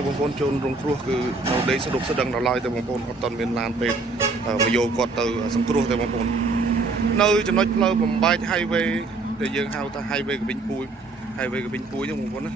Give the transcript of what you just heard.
thì bông con chôn rong cua cứ đầu đây sẽ đục sẽ đằng đầu lai thì bông con toàn miền Nam về mà vô còn từ sông cua thì bông con nơi cho nó lâu bằng bay highway để dương hao ta highway của Bình Pui cho bông con á.